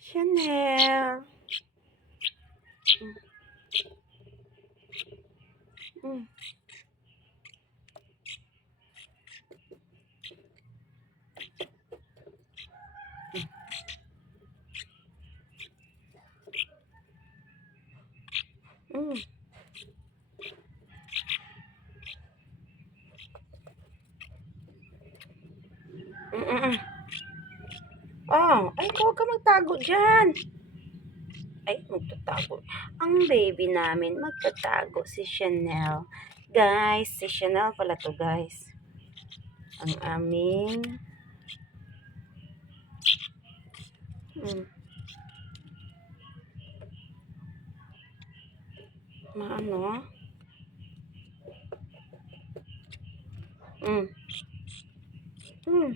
Shannel. Mm. Mm. Mm. Oh, ay, huwag ka magtago dyan. Ay, magtatago. Ang baby namin, magtatago si Shannel. Guys, si Shannel pala to, guys. Ang aming mm, maano? Mm. Mm.